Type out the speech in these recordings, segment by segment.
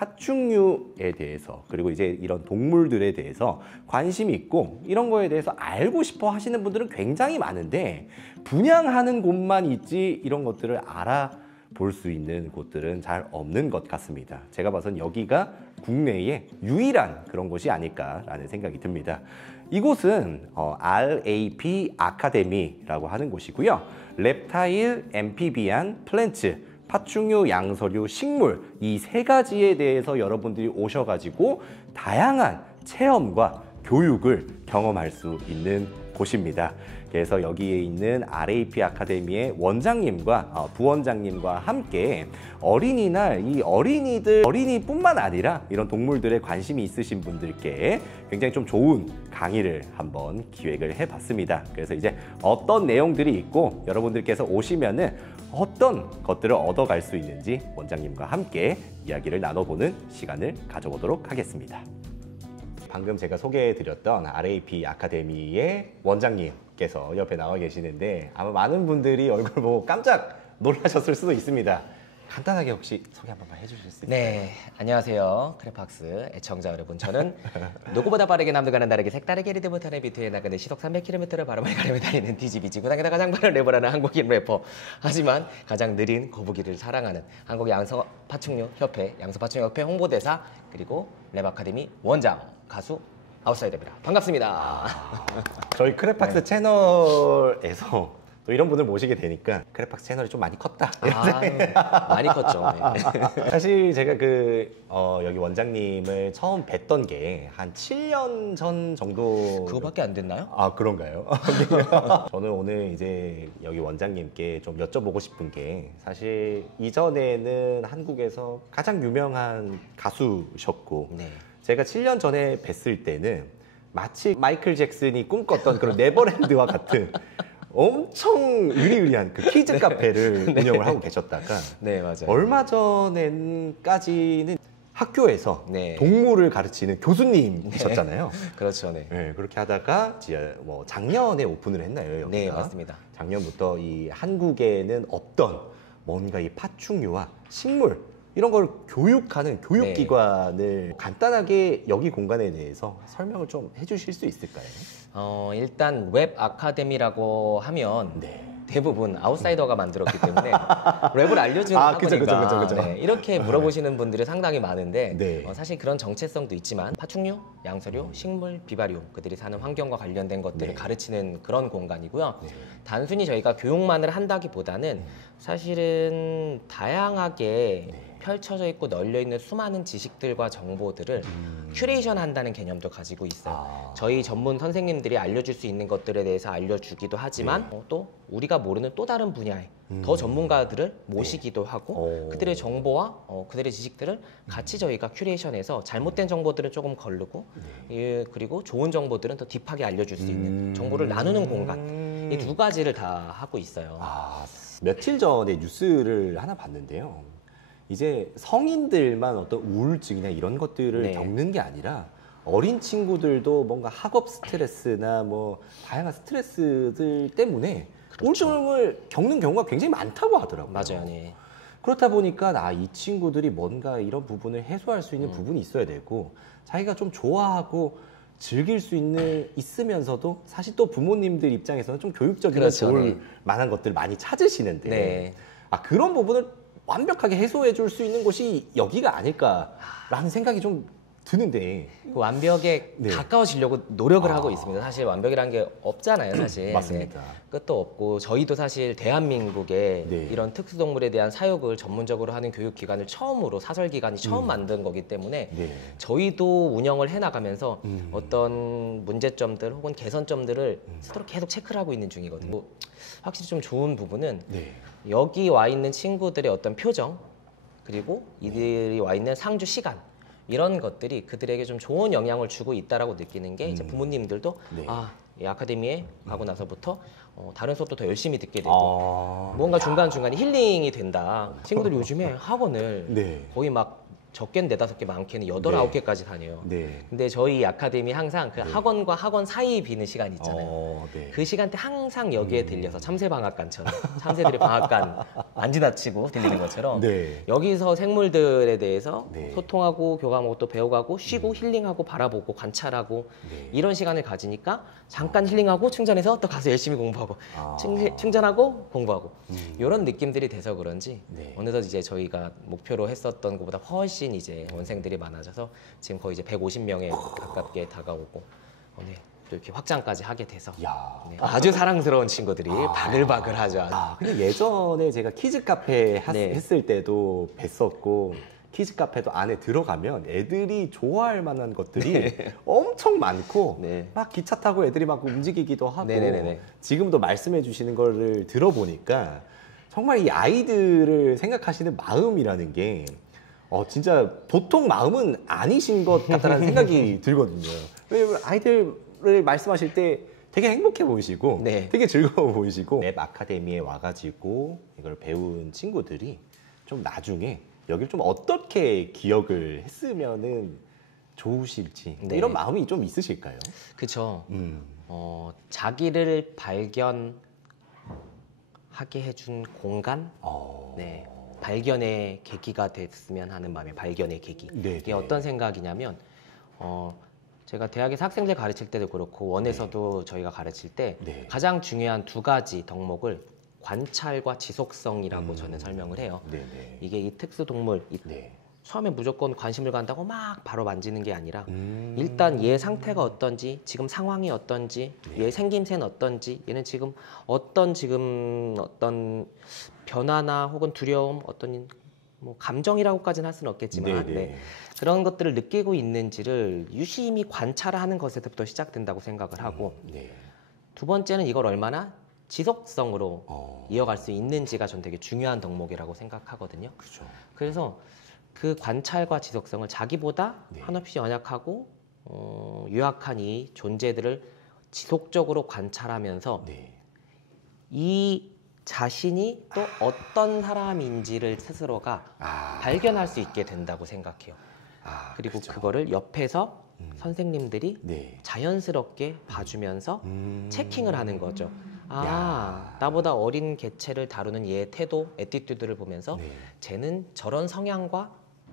파충류에 대해서 그리고 이제 이런 동물들에 대해서 관심이 있고 이런 거에 대해서 알고 싶어 하시는 분들은 굉장히 많은데 분양하는 곳만 있지 이런 것들을 알아볼 수 있는 곳들은 잘 없는 것 같습니다. 제가 봐선 여기가 국내의 유일한 그런 곳이 아닐까라는 생각이 듭니다. 이곳은 RAP 아카데미라고 하는 곳이고요. reptile, amphibian, plants, 파충류, 양서류, 식물 이 세 가지에 대해서 여러분들이 오셔가지고 다양한 체험과 교육을 경험할 수 있는 곳입니다. 그래서 여기에 있는 RAP 아카데미의 원장님과 부원장님과 함께 어린이날 이 어린이뿐만 아니라 이런 동물들에 관심이 있으신 분들께 굉장히 좀 좋은 강의를 한번 기획을 해봤습니다. 그래서 이제 어떤 내용들이 있고 여러분들께서 오시면은 어떤 것들을 얻어갈 수 있는지 원장님과 함께 이야기를 나눠보는 시간을 가져보도록 하겠습니다. 방금 제가 소개해드렸던 RAP 아카데미의 원장님께서 옆에 나와 계시는데 아마 많은 분들이 얼굴 보고 깜짝 놀라셨을 수도 있습니다. 간단하게 혹시 소개 한 번만 해주실 수 있을까요? 네, 안녕하세요. 크랩박스 애청자 여러분. 저는 누구보다 빠르게 남들과는 다르게 색다르게 리드 못하는 비트에 나가는 시속 300km를 바람을 가르며 달리는 DGBG 구당에다 가장 빠른 래퍼라는 한국인 래퍼. 하지만 가장 느린 거북이를 사랑하는 한국 양서파충류협회 양서파충류협회 홍보대사 그리고 랩 아카데미 원장 가수 아웃사이더입니다. 반갑습니다. 저희 크랩박스 네. 채널에서 또 이런 분을 모시게 되니까 크랩박스 채널이 좀 많이 컸다. 많이 컸죠. 네. 사실 제가 여기 원장님을 처음 뵀던 게 한 7년 전 정도. 그거밖에 안 됐나요? 아, 그런가요? 저는 오늘 이제 여기 원장님께 좀 여쭤보고 싶은 게 사실 이전에는 한국에서 가장 유명한 가수셨고 네. 제가 7년 전에 뵀을 때는 마치 마이클 잭슨이 꿈꿨던 그런 네버랜드와 같은 엄청 의리의리한 그 키즈 카페를 운영을 하고 계셨다가 네, 맞아요. 얼마 전까지는 학교에서 네. 동물을 가르치는 교수님이셨잖아요. 그렇죠. 네. 네, 그렇게 하다가 이제 뭐 작년에 오픈을 했나요, 여기가? 네, 맞습니다. 작년부터 이 한국에는 없던 뭔가 이 파충류와 식물 이런 걸 교육하는 교육기관을 간단하게 여기 공간에 대해서 설명을 좀 해주실 수 있을까요? 일단 웹 아카데미라고 하면 네. 대부분 아웃사이더가 만들었기 때문에 랩을 알려주는 그죠, 학원인가 그죠. 네, 이렇게 물어보시는 분들이 상당히 많은데 네. 사실 그런 정체성도 있지만 파충류, 양서류, 식물, 비바리움 그들이 사는 환경과 관련된 것들을 네. 가르치는 그런 공간이고요. 네. 단순히 저희가 교육만을 한다기보다는 사실은 다양하게 펼쳐져 있고 널려 있는 수많은 지식들과 정보들을 큐레이션 한다는 개념도 가지고 있어요. 저희 전문 선생님들이 알려줄 수 있는 것들에 대해서 알려주기도 하지만 또 우리가 모르는 또 다른 분야의 더 전문가들을 모시기도 하고 그들의 정보와 그들의 지식들을 같이 저희가 큐레이션해서 잘못된 정보들은 조금 거르고 그리고 좋은 정보들은 더 딥하게 알려줄 수 있는 정보를 나누는 공간 이 두 가지를 다 하고 있어요. 며칠 전에 뉴스를 하나 봤는데요. 이제 성인들만 어떤 우울증이나 이런 것들을 네. 겪는 게 아니라 어린 친구들도 뭔가 학업 스트레스나 뭐 다양한 스트레스들 때문에 우울증을 겪는 경우가 굉장히 많다고 하더라고요. 맞아요. 네. 그렇다 보니까 이 친구들이 뭔가 이런 부분을 해소할 수 있는 부분이 있어야 되고 자기가 좀 좋아하고 즐길 수 있으면서도 사실 또 부모님들 입장에서는 좀 교육적이나 그렇죠, 좋을 네. 만한 것들을 많이 찾으시는데 네. 그런 부분을 완벽하게 해소해 줄 수 있는 곳이 여기가 아닐까라는 생각이 좀 드는데 그 완벽에 네. 가까워지려고 노력을 하고 있습니다. 사실 완벽이라는 게 없잖아요, 사실. 맞습니다. 네. 끝도 없고 저희도 사실 대한민국에 네. 이런 특수동물에 대한 사육을 전문적으로 하는 교육기관을 처음으로 사설기관이 처음 만든 거기 때문에 네. 저희도 운영을 해나가면서 어떤 문제점들 혹은 개선점들을 스스로 계속 체크를 하고 있는 중이거든요. 확실히 좀 좋은 부분은 네. 여기 와 있는 친구들의 어떤 표정 그리고 이들이 와 있는 상주 시간 이런 것들이 그들에게 좀 좋은 영향을 주고 있다라고 느끼는 게 이제 부모님들도 네. 이 아카데미에 가고 나서부터 다른 수업도 더 열심히 듣게 되고 아, 뭔가 중간중간에 힐링이 된다. 친구들이 요즘에 학원을 네. 거의 막 적게는 4-5개, 많게는 8, 네. 9개까지 다녀요. 네. 근데 저희 아카데미 항상 그 네. 학원과 학원 사이 비는 시간 있잖아요. 네. 그 시간대 항상 여기에 들려서 참새방앗간처럼 참새들이 방앗간 안 지나치고 들리는 것처럼 네. 여기서 생물들에 대해서 네. 소통하고 교감하고 또 배워가고 쉬고 힐링하고 바라보고 관찰하고 네. 이런 시간을 가지니까 잠깐 힐링하고 충전해서 또 가서 열심히 공부하고 아. 충전하고 공부하고 이런 느낌들이 돼서 그런지 네. 어느덧 이제 저희가 목표로 했었던 것보다 훨씬 이제 원생들이 많아져서 지금 거의 이제 150명에 가깝게 다가오고 네, 또 이렇게 확장까지 하게 돼서 야. 네, 아주 사랑스러운 친구들이 바글바글하죠. 근데 예전에 제가 키즈 카페 네. 했을 때도 뵀었고 키즈 카페도 안에 들어가면 애들이 좋아할 만한 것들이 엄청 많고 네. 막 기차 타고 애들이 막 움직이기도 하고 네네네네. 지금도 말씀해 주시는 거를 들어보니까 정말 이 아이들을 생각하시는 마음이라는 게 진짜 보통 마음은 아니신 것 같다는 생각이 들거든요. 왜냐면 아이들을 말씀하실 때 되게 행복해 보이시고 네. 되게 즐거워 보이시고 랩 아카데미에 와가지고 이걸 배운 친구들이 좀 나중에 여기를 좀 어떻게 기억을 했으면은 좋으실지 네. 이런 마음이 좀 있으실까요? 그쵸. 자기를 발견하게 해준 공간, 네, 발견의 계기가 됐으면 하는 마음에 발견의 계기. 네, 이게 네. 어떤 생각이냐면 제가 대학에서 학생들 가르칠 때도 그렇고 원에서도 저희가 가르칠 때 네. 가장 중요한 2가지 덕목을 관찰과 지속성이라고 저는 설명을 해요. 네네. 이게 이 특수 동물 네. 처음에 무조건 관심을 간다고 막 바로 만지는 게 아니라 일단 얘 상태가 어떤지, 지금 상황이 어떤지, 얘 생김새는 어떤지, 얘는 지금 어떤 변화나 혹은 두려움, 어떤 뭐 감정이라고까지는 할 수는 없겠지만 네네. 네. 그런 것들을 느끼고 있는지를 유심히 관찰하는 것에서부터 시작된다고 생각을 하고 네. 두 번째는 이걸 얼마나 지속성으로 어. 이어갈 수 있는지가 전 되게 중요한 덕목이라고 생각하거든요. 그죠. 그래서 그 관찰과 지속성을 자기보다 네. 한없이 연약하고 유약한 이 존재들을 지속적으로 관찰하면서 네. 이 자신이 또 어떤 사람인지를 스스로가 발견할 수 있게 된다고 생각해요. 그리고 그죠. 그거를 옆에서 선생님들이 네. 자연스럽게 봐주면서 체킹을 하는 거죠. 야. 나보다 어린 개체를 다루는 얘의 태도, 애티튜드를 보면서 네. 쟤는 저런 성향과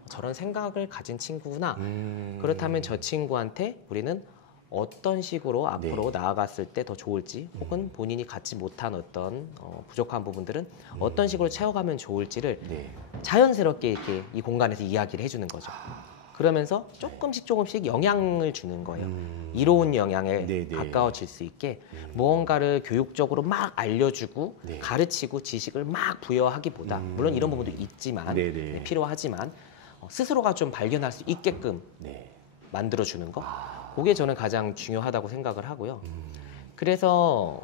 저런 생각을 가진 친구구나. 그렇다면 저 친구한테 우리는 어떤 식으로 앞으로 네. 나아갔을 때 더 좋을지 혹은 본인이 갖지 못한 어떤 부족한 부분들은 어떤 식으로 채워가면 좋을지를 네. 자연스럽게 이렇게 이 공간에서 이야기를 해주는 거죠. 그러면서 조금씩 영향을 주는 거예요. 이로운 영향에 네네. 가까워질 수 있게 무언가를 교육적으로 막 알려주고 네. 가르치고 지식을 막 부여하기보다 물론 이런 부분도 있지만 네네. 네, 필요하지만 스스로가 좀 발견할 수 있게끔 네. 만들어주는 거 그게 저는 가장 중요하다고 생각을 하고요. 그래서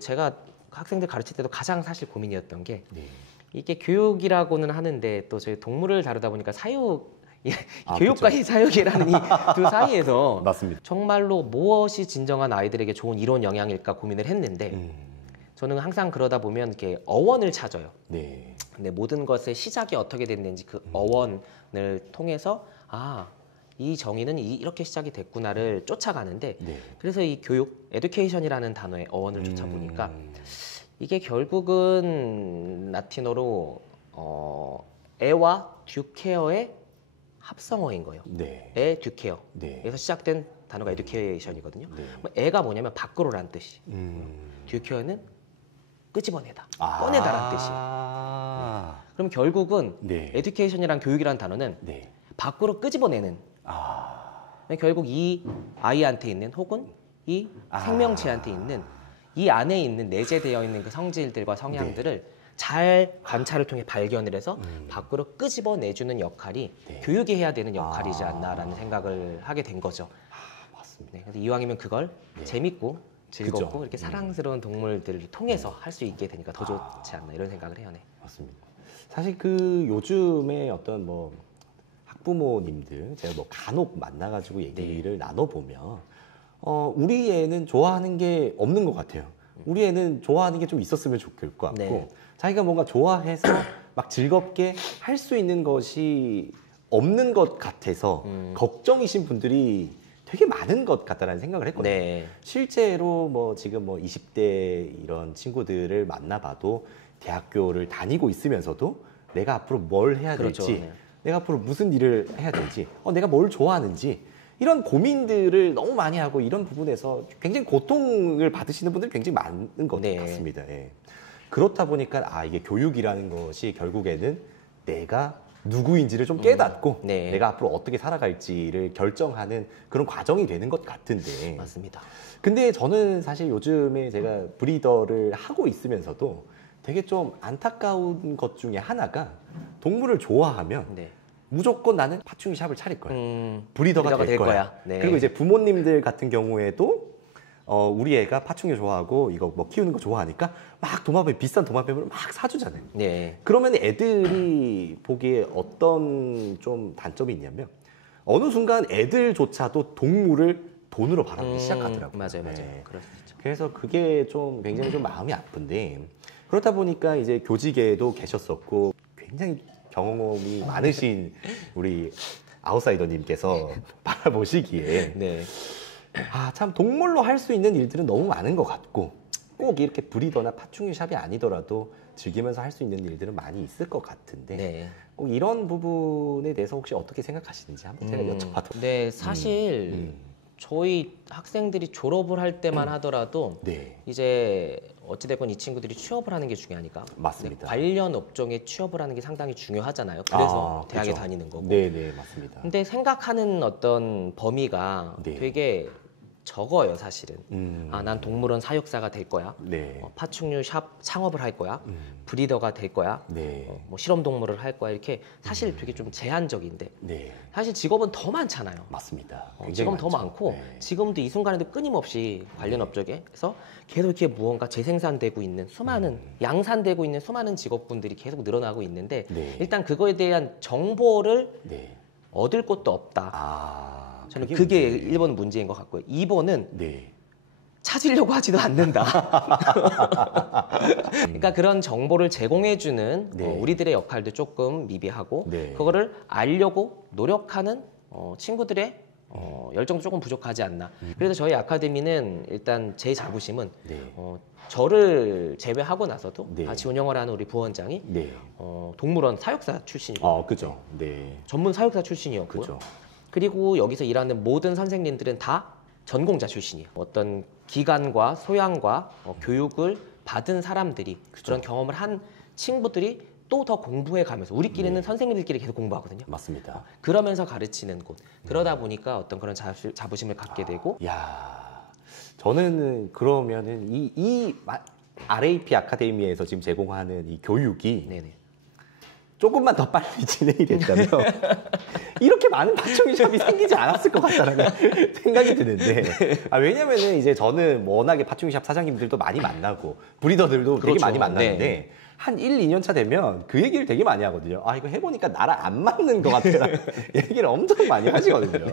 제가 학생들 가르칠 때도 가장 사실 고민이었던 게 네. 이게 교육이라고는 하는데 또 저희 동물을 다루다 보니까 사육 아, 교육과 그쵸. 이 사육이라는 이 두 사이에서 맞습니다. 정말로 무엇이 진정한 아이들에게 좋은 이로운 영향일까 고민을 했는데 저는 항상 그러다 보면 이렇게 어원을 찾아요. 네. 근데 모든 것의 시작이 어떻게 됐는지 그 어원을 통해서 이 정의는 이렇게 시작이 됐구나를 쫓아가는데 네. 그래서 이 교육, 에듀케이션이라는 단어의 어원을 쫓아보니까 이게 결국은 라틴어로 에와 듀케어의 합성어인 거예요. 네. 에 듀케어. 네. 에서 시작된 단어가 에듀케이션이거든요. 네. 에가 뭐냐면 밖으로란 뜻이. 듀케어는 끄집어내다, 꺼내다란 뜻이에요. 그럼 결국은 네. 에듀케이션이란 교육이란 단어는 네. 밖으로 끄집어내는. 결국 이 아이한테 있는 혹은 이 생명체한테 있는 이 안에 있는 내재되어 있는 그 성질들과 성향들을 잘 관찰을 통해 발견을 해서 밖으로 끄집어내주는 역할이 교육이 해야 되는 역할이지 않나라는 생각을 하게 된 거죠. 맞습니다. 네, 그래서 이왕이면 그걸 재밌고 즐겁고 그죠. 이렇게 사랑스러운 동물들을 통해서 할 수 있게 되니까 더 좋지 않나 이런 생각을 해요. 네. 맞습니다. 사실 그 요즘에 어떤 뭐 학부모님들 제가 뭐 간혹 만나가지고 얘기를 나눠보면 우리 애는 좋아하는 게 없는 것 같아요. 우리 애는 좋아하는 게 좀 있었으면 좋을 것 같고 네. 자기가 뭔가 좋아해서 막 즐겁게 할 수 있는 것이 없는 것 같아서 걱정이신 분들이 되게 많은 것 같다는 생각을 했거든요. 네. 실제로 뭐 지금 뭐 20대 이런 친구들을 만나봐도 대학교를 다니고 있으면서도 내가 앞으로 뭘 해야 그렇죠. 될지, 네. 내가 앞으로 무슨 일을 해야 될지, 내가 뭘 좋아하는지 이런 고민들을 너무 많이 하고 이런 부분에서 굉장히 고통을 받으시는 분들이 굉장히 많은 것 네. 같습니다. 예. 그렇다 보니까 이게 교육이라는 것이 결국에는 내가 누구인지를 좀 깨닫고 네. 내가 앞으로 어떻게 살아갈지를 결정하는 그런 과정이 되는 것 같은데 맞습니다. 근데 저는 사실 요즘에 제가 브리더를 하고 있으면서도 되게 좀 안타까운 것 중에 하나가 동물을 좋아하면 네. 무조건 나는 파충류 샵을 차릴 거야. 브리더가 될 될 거야. 거야. 네. 그리고 이제 부모님들 같은 경우에도 우리 애가 파충류 좋아하고 이거 뭐 키우는 거 좋아하니까 막 도마뱀 비싼 도마뱀을 막 사주잖아요. 네. 그러면 애들이 보기에 어떤 좀 단점이 있냐면 어느 순간 애들조차도 동물을 돈으로 바라보기 시작하더라고요. 맞아요. 네. 그럴 수 있죠. 그래서 그게 좀 굉장히 좀 마음이 아픈데 그렇다 보니까 이제 교직에도 계셨었고 굉장히 경험이 많으신 우리 아웃사이더님께서 바라보시기에 네. 참 동물로 할 수 있는 일들은 너무 많은 것 같고 꼭 이렇게 브리더나 파충류 샵이 아니더라도 즐기면서 할 수 있는 일들은 많이 있을 것 같은데 네. 꼭 이런 부분에 대해서 혹시 어떻게 생각하시는지 한번 제가 여쭤봐도 네, 사실 저희 학생들이 졸업을 할 때만 하더라도 네, 이제 어찌됐건 이 친구들이 취업을 하는 게 중요하니까 맞습니다. 관련 업종에 취업을 하는 게 상당히 중요하잖아요. 그래서 대학에 그렇죠. 다니는 거고. 네, 맞습니다. 근데 생각하는 어떤 범위가 네. 되게 적어요, 사실은. 음, 난 동물원 사육사가 될 거야. 네, 파충류 샵 창업을 할 거야. 브리더가 될 거야. 네, 뭐 실험 동물을 할 거야. 이렇게 사실 되게 좀 제한적인데 네, 사실 직업은 더 많잖아요. 맞습니다. 굉장히 지금 더 많죠. 많고 네. 지금도 이 순간에도 끊임없이 관련 업적에서 계속 이렇게 무언가 재생산되고 있는 수많은 양산되고 있는 수많은 직업군들이 계속 늘어나고 있는데 네. 일단 그거에 대한 정보를 네, 얻을 곳도 없다. 저는 그게 그게 문제예요. 1번 문제인 것 같고요. 2번은 네, 찾으려고 하지도 않는다. 그러니까 그런 정보를 제공해주는 네. 우리들의 역할도 조금 미비하고 네. 그거를 알려고 노력하는 친구들의 열정도 조금 부족하지 않나. 그래서 저희 아카데미는 일단 제 자부심은 네, 저를 제외하고 나서도 네. 같이 운영을 하는 우리 부원장이 네. 동물원 사육사 출신이고 그죠. 네, 전문 사육사 출신이었고요. 그죠. 그리고 여기서 일하는 모든 선생님들은 다 전공자 출신이에요. 어떤 기관과 소양과 교육을 받은 사람들이 그런 경험을 한 친구들이 또 더 공부해 가면서 우리끼리는 선생님들끼리 계속 공부하거든요. 맞습니다. 그러면서 가르치는 곳. 그러다 보니까 어떤 그런 자부심을 갖게 되고 야, 저는 그러면은 이 RAP 아카데미에서 지금 제공하는 이 교육이 네네. 조금만 더 빨리 진행이 됐다면 이렇게 많은 파충류샵이 생기지 않았을 것 같다는 생각이 드는데 왜냐면은 이제 저는 워낙에 파충류샵 사장님들도 많이 만나고 브리더들도 되게 그렇죠. 많이 만나는데 네. 한 1, 2년 차 되면 그 얘기를 되게 많이 하거든요. 이거 해보니까 나랑 안 맞는 것 같아. 얘기를 엄청 많이 하시거든요.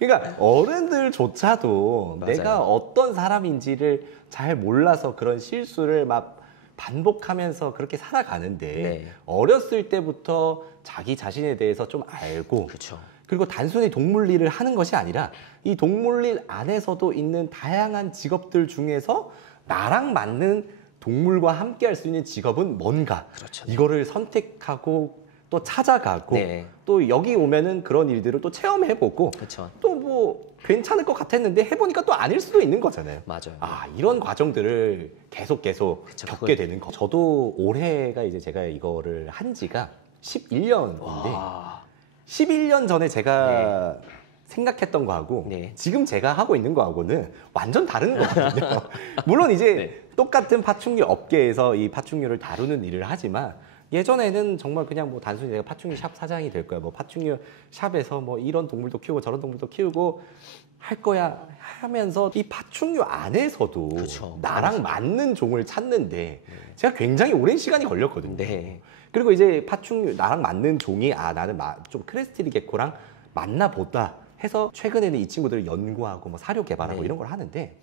그러니까 어른들조차도 맞아요. 내가 어떤 사람인지를 잘 몰라서 그런 실수를 막 반복하면서 그렇게 살아가는데 네. 어렸을 때부터 자기 자신에 대해서 좀 알고 그렇죠. 그리고 단순히 동물 일을 하는 것이 아니라 이 동물 일 안에서도 있는 다양한 직업들 중에서 나랑 맞는 동물과 함께 할 수 있는 직업은 뭔가 그렇죠. 이거를 선택하고 또 찾아가고 네. 또 여기 오면은 그런 일들을 또 체험해보고 그렇죠. 또 뭐 괜찮을 것 같았는데 해보니까 또 아닐 수도 있는 거잖아요. 맞아요. 이런 과정들을 계속 그쵸, 겪게 되는 거. 저도 올해가 이제 제가 이거를 한 지가 11년인데 와. 11년 전에 제가 생각했던 거하고 네. 지금 제가 하고 있는 거하고는 완전 다른 거거든요. 물론 이제 네. 똑같은 파충류 업계에서 이 파충류를 다루는 일을 하지만 예전에는 정말 그냥 뭐 단순히 내가 파충류 샵 사장이 될 거야. 뭐 파충류 샵에서 뭐 이런 동물도 키우고 저런 동물도 키우고 할 거야 하면서 이 파충류 안에서도 그렇죠. 나랑 맞는 종을 찾는데 제가 굉장히 오랜 시간이 걸렸거든요. 네. 그리고 이제 파충류 나랑 맞는 종이 나는 좀 크레스티드 게코랑 맞나 보다 해서 최근에는 이 친구들을 연구하고 뭐 사료 개발하고 네. 이런 걸 하는데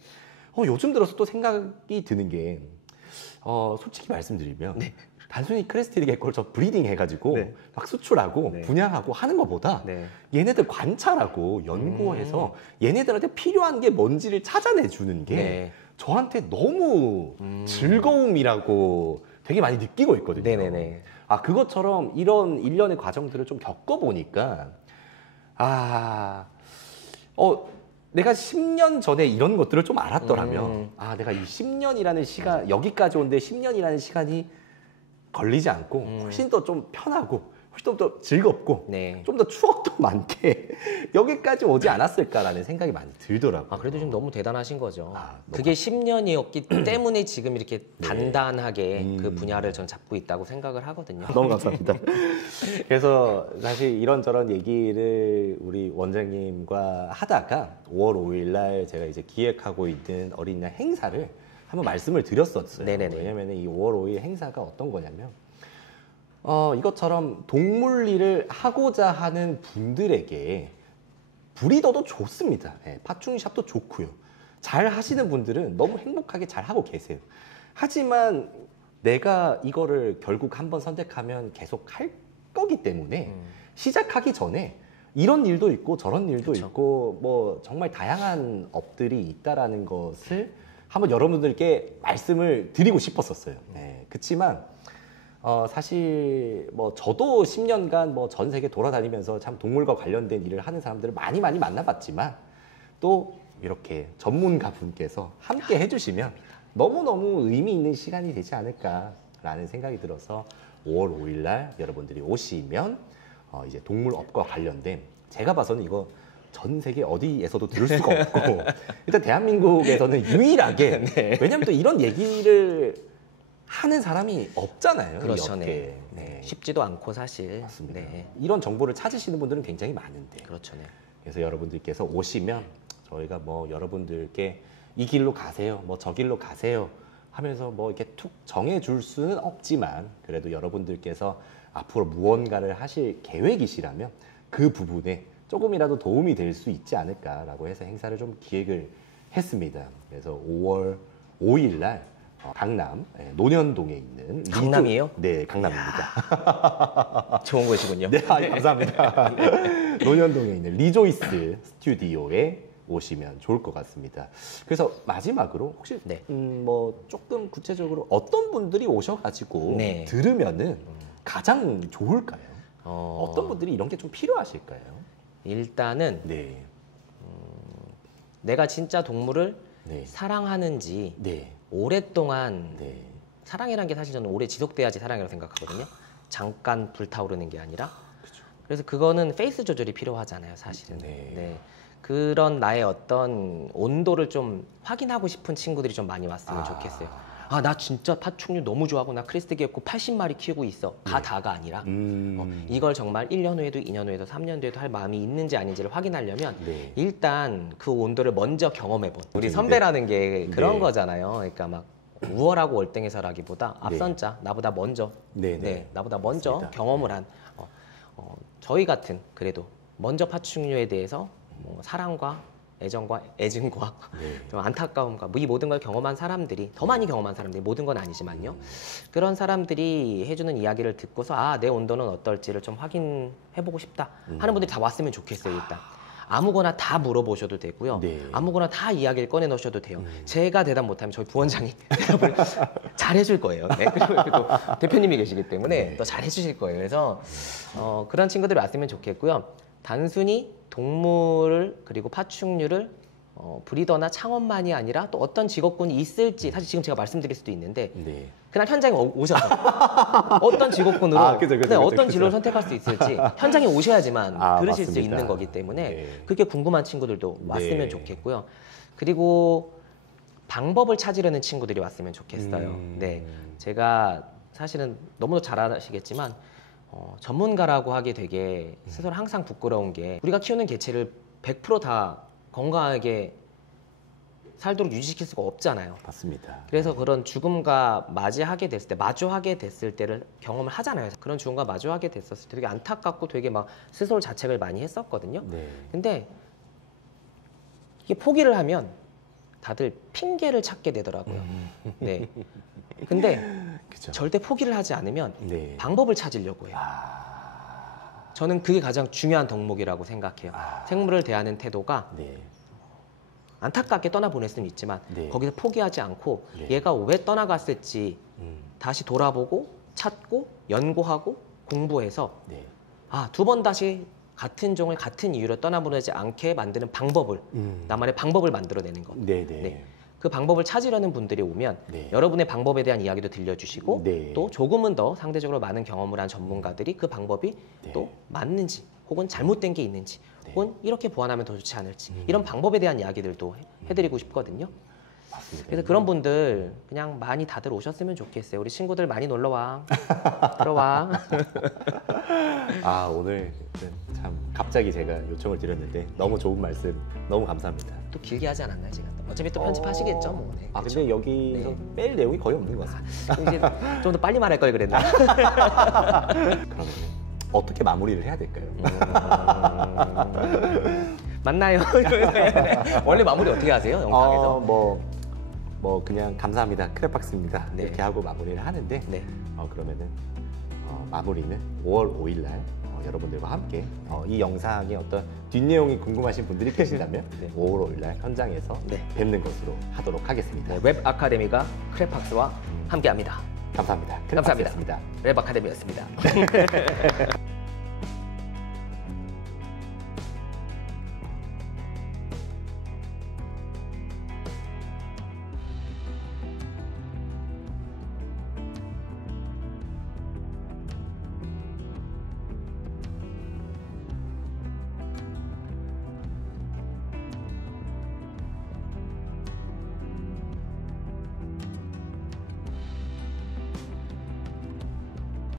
요즘 들어서 또 생각이 드는 게 솔직히 말씀드리면 단순히 크레스티드 개코를 저 브리딩 해가지고 네. 막 수출하고 네. 분양하고 하는 것보다 네. 얘네들 관찰하고 연구해서 얘네들한테 필요한 게 뭔지를 찾아내 주는 게 네. 저한테 너무 즐거움이라고 되게 많이 느끼고 있거든요. 네네네. 아, 그것처럼 이런 일련의 과정들을 좀 겪어보니까 내가 10년 전에 이런 것들을 좀 알았더라면 내가 이 10년이라는 시간, 여기까지 온데 10년이라는 시간이 걸리지 않고 훨씬 더 좀 편하고 훨씬 더 즐겁고 네. 좀 더 추억도 많게 여기까지 오지 않았을까라는 생각이 많이 들더라고요. 아, 그래도 좀 너무 대단하신 거죠. 너무 그게 10년이었기 때문에 지금 이렇게 단단하게 그 분야를 전 잡고 있다고 생각을 하거든요. 너무 감사합니다. 그래서 사실 이런저런 얘기를 우리 원장님과 하다가 5월 5일 날 제가 이제 기획하고 있는 어린이날 행사를 한번 말씀을 드렸었어요. 네네네. 왜냐면 이 5월 5일 행사가 어떤 거냐면 이것처럼 동물 일을 하고자 하는 분들에게 브리더도 좋습니다. 네, 파충류샵도 좋고요. 잘 하시는 분들은 너무 행복하게 잘 하고 계세요. 하지만 내가 이거를 결국 한번 선택하면 계속 할 거기 때문에 시작하기 전에 이런 일도 있고 저런 일도 그쵸. 있고 뭐 정말 다양한 업들이 있다라는 것을 한번 여러분들께 말씀을 드리고 싶었었어요. 네, 그렇지만 사실 뭐 저도 10년간 뭐 전 세계 돌아다니면서 참 동물과 관련된 일을 하는 사람들을 많이 만나봤지만 또 이렇게 전문가 분께서 함께 해주시면 너무너무 의미 있는 시간이 되지 않을까라는 생각이 들어서 5월 5일 날 여러분들이 오시면 이제 동물업과 관련된 제가 봐서는 이거 전 세계 어디에서도 들을 수가 없고 일단 대한민국에서는 유일하게 네. 왜냐하면 또 이런 얘기를 하는 사람이 없잖아요. 그렇죠. 이 네. 업계에. 네. 쉽지도 않고 사실. 맞습니다. 네. 이런 정보를 찾으시는 분들은 굉장히 많은데 그렇죠. 네. 그래서 여러분들께서 오시면 저희가 뭐 여러분들께 이 길로 가세요, 뭐 저 길로 가세요 하면서 뭐 이렇게 툭 정해줄 수는 없지만 그래도 여러분들께서 앞으로 무언가를 하실 계획이시라면 그 부분에 조금이라도 도움이 될 수 있지 않을까라고 해서 행사를 좀 기획을 했습니다. 그래서 5월 5일 날 강남 논현동에 있는 강남이에요? 네, 강남입니다. 좋은 곳이군요. 네, 감사합니다. 논현동에 있는 리조이스 스튜디오에 오시면 좋을 것 같습니다. 그래서 마지막으로 혹시 네. 뭐 조금 구체적으로 어떤 분들이 오셔가지고 네. 들으면은 가장 좋을까요? 어떤 분들이 이런 게 좀 필요하실까요? 일단은 네, 내가 진짜 동물을 네, 사랑하는지 네, 오랫동안 네. 사랑이라는 게 사실 저는 오래 지속돼야지 사랑이라고 생각하거든요. 잠깐 불타오르는 게 아니라. 그래서 그거는 페이스 조절이 필요하잖아요, 사실은. 네. 그런 나의 어떤 온도를 좀 확인하고 싶은 친구들이 좀 많이 왔으면 좋겠어요. 아, 나 진짜 파충류 너무 좋아하고 나 크리스트 개코 80마리 키우고 있어. 다가 아니라 이걸 정말 1년 후에도 2년 후에도 3년 뒤에도 할 마음이 있는지 아닌지를 확인하려면 네. 일단 그 온도를 먼저 경험해본 우리 네. 선배라는 게 그런 네. 거잖아요. 그러니까 막 우월하고 월등해서라기보다 앞선 자, 나보다 먼저 네. 나보다 먼저 맞습니다. 경험을 한 저희 같은 그래도 먼저 파충류에 대해서 뭐 사랑과 애정과 애증과 네. 좀 안타까움과 이 모든 걸 경험한 사람들이 더 많이 경험한 사람들이 모든 건 아니지만요. 그런 사람들이 해주는 이야기를 듣고서 아, 내 온도는 어떨지를 좀 확인해보고 싶다 하는 분들이 다 왔으면 좋겠어요. 일단 아무거나 다 물어보셔도 되고요. 네. 아무거나 다 이야기를 꺼내 넣으셔도 돼요. 제가 대답 못하면 저희 부원장이 대답을 잘 해줄 거예요. 네. 그리고 또 대표님이 계시기 때문에 또 잘 해주실 거예요. 그래서 그런 친구들이 왔으면 좋겠고요. 단순히 동물을 그리고 파충류를 브리더나 창업만이 아니라 또 어떤 직업군이 있을지 사실 지금 제가 말씀드릴 수도 있는데 네. 그날 현장에 오셔서 어떤 직업군으로 그죠. 어떤 진로를 선택할 수 있을지 현장에 오셔야지만 들으실 수 맞습니다. 있는 거기 때문에 네. 그게 궁금한 친구들도 왔으면 네. 좋겠고요. 그리고 방법을 찾으려는 친구들이 왔으면 좋겠어요. 네, 제가 사실은 너무도 잘 아시겠지만 전문가라고 하기 되게 스스로 항상 부끄러운 게 우리가 키우는 개체를 100% 다 건강하게 살도록 유지시킬 수가 없잖아요. 맞습니다. 그래서 그런 죽음과 마주하게 됐을 때를 경험을 하잖아요. 그런 죽음과 마주하게 됐었을 때 되게 안타깝고 되게 막 스스로 자책을 많이 했었거든요. 네. 근데 이게 포기를 하면 다들 핑계를 찾게 되더라고요. 네. 근데 그죠. 절대 포기를 하지 않으면 네. 방법을 찾으려고 해요. 저는 그게 가장 중요한 덕목이라고 생각해요. 생물을 대하는 태도가 네. 안타깝게 떠나보낼 수는 있지만 네. 거기서 포기하지 않고 네. 얘가 왜 떠나갔을지 다시 돌아보고 찾고 연구하고 공부해서 네. 두 번 다시 같은 종을 같은 이유로 떠나보내지 않게 만드는 방법을 나만의 방법을 만들어내는 것. 네네. 네. 그 방법을 찾으려는 분들이 오면 네. 여러분의 방법에 대한 이야기도 들려주시고 네. 또 조금은 더 상대적으로 많은 경험을 한 전문가들이 그 방법이 네. 또 맞는지 혹은 잘못된 게 있는지 네. 혹은 이렇게 보완하면 더 좋지 않을지 이런 방법에 대한 이야기들도 해드리고 싶거든요. 맞습니다. 그래서 그런 분들 그냥 많이 다들 오셨으면 좋겠어요. 우리 친구들 많이 놀러 와. 들어와. 오늘 참 갑자기 제가 요청을 드렸는데 너무 좋은 말씀 너무 감사합니다. 또 길게 하지 않았나요, 제가? 어차피 또 편집하시겠죠, 뭐. 네, 그쵸? 근데 여기서 네. 뺄 내용이 거의 없는 것 같습니다. 그럼 이제 좀 더 빨리 말할 걸 그랬나? 그러면 어떻게 마무리를 해야 될까요? 맞나요? 원래 마무리 어떻게 하세요, 영상에서? 뭐 그냥 감사합니다. 크랩박스입니다. 네. 이렇게 하고 마무리를 하는데 네. 그러면은 마무리는 5월 5일 날 여러분들과 함께 이 영상의 어떤 뒷내용이 궁금하신 분들이 계시다면 네. 5월 5일 날 현장에서 네. 뵙는 것으로 하도록 하겠습니다. 네, 웹 아카데미가 크랩박스와 함께합니다. 감사합니다. 감사합니다. 크랩박스였습니다. 웹 아카데미였습니다.